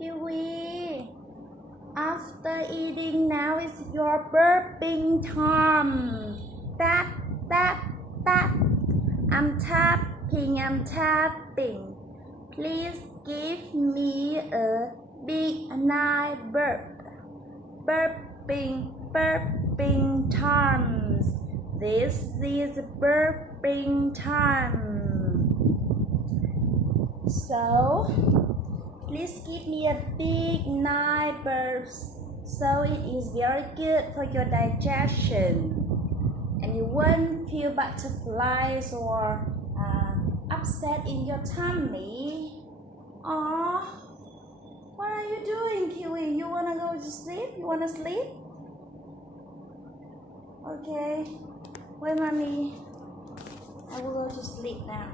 Kiwi, after eating now is your burping time. Tap, tap, tap. I'm tapping. Please give me a big nice burp. Burping times. This is burping time. So, please give me a big nice burps. So it is very good for your digestion. And you won't feel butterflies or upset in your tummy. Aww. What are you doing, Kiwi? You wanna go to sleep? You wanna sleep? Okay. Wait, mommy. I will go to sleep now.